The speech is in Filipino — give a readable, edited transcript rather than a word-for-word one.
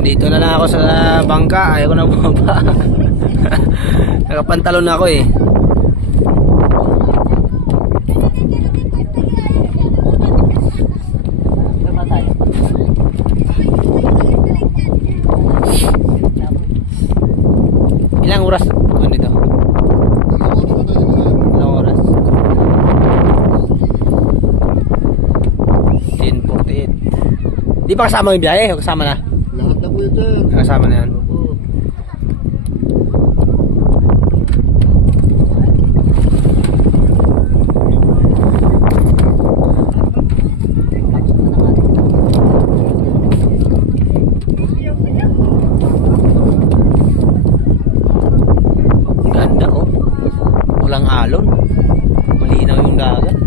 Dito na lang ako sa bangka. Ayaw ko na bumaba. Nakapantalon na ako eh. Ilang oras ko nito? Ilang oras? 10:48. Di ba kasama yung biyahe? O kasama na? Lahat na po yun, sir. Kasama na yan. Opo. Ganda oh. Walang alon. Malinaw yung dagat.